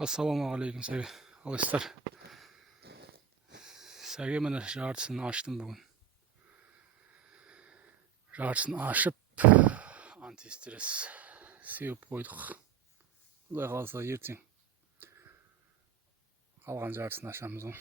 Ассалаумағалейкум, Сәге. Қалайсыздар? Сәге міне жартысын аштым бүгін. Жартысын ашып, антистресс сеуіп қойдық. Құдай қаласа ертең қалған жартысын ашамыз ғой.